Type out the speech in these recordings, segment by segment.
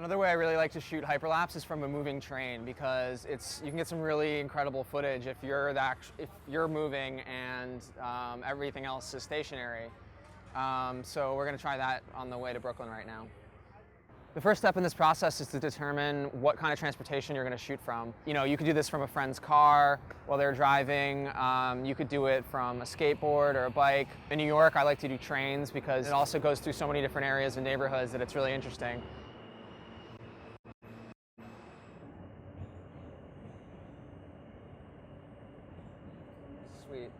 Another way I really like to shoot hyperlapse is from a moving train, because you can get some really incredible footage if you're moving and everything else is stationary. So we're going to try that on the way to Brooklyn right now. The first step in this process is to determine what kind of transportation you're going to shoot from. You know, you could do this from a friend's car while they're driving. You could do it from a skateboard or a bike. In New York, I like to do trains because it also goes through so many different areas and neighborhoods that it's really interesting. Sweet.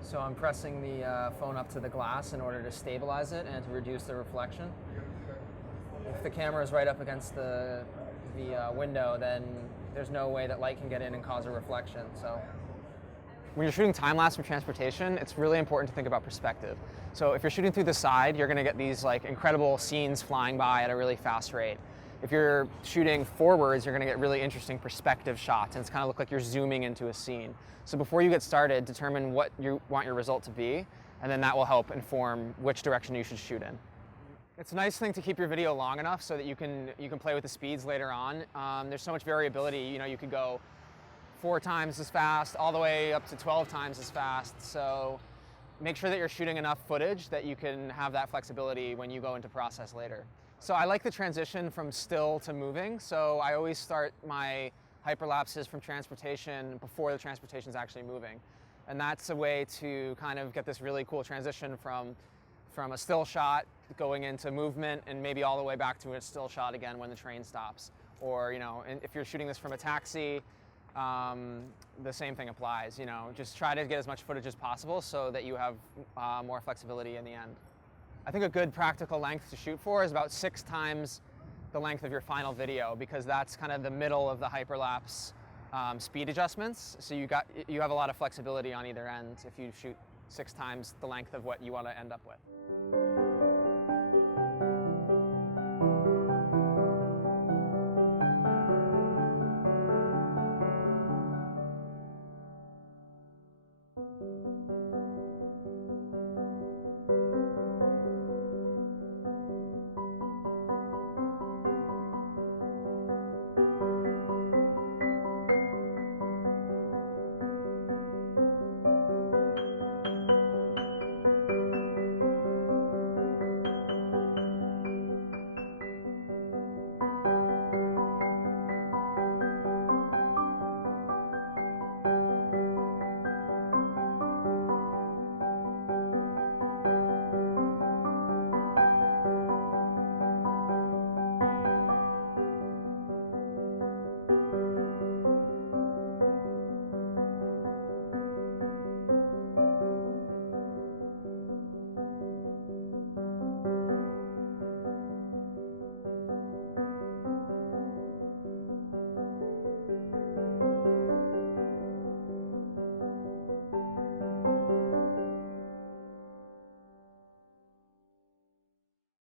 So I'm pressing the phone up to the glass in order to stabilize it and to reduce the reflection. If the camera is right up against the window, then there's no way that light can get in and cause a reflection. So when you're shooting time-lapse from transportation, it's really important to think about perspective. So if you're shooting through the side, you're going to get these like incredible scenes flying by at a really fast rate. If you're shooting forwards, you're going to get really interesting perspective shots, and it's kind of look like you're zooming into a scene. So before you get started, determine what you want your result to be, and then that will help inform which direction you should shoot in. It's a nice thing to keep your video long enough so that you can play with the speeds later on. There's so much variability. You know, you could go 4 times as fast, all the way up to 12 times as fast. So make sure that you're shooting enough footage that you can have that flexibility when you go into process later. So I like the transition from still to moving. So I always start my hyperlapses from transportation before the transportation is actually moving. And that's a way to kind of get this really cool transition from a still shot going into movement and maybe all the way back to a still shot again when the train stops. Or, you know, if you're shooting this from a taxi, the same thing applies. You know, just try to get as much footage as possible so that you have more flexibility in the end. I think a good practical length to shoot for is about 6 times the length of your final video, because that's kind of the middle of the hyperlapse speed adjustments. So you have a lot of flexibility on either end if you shoot 6 times the length of what you want to end up with.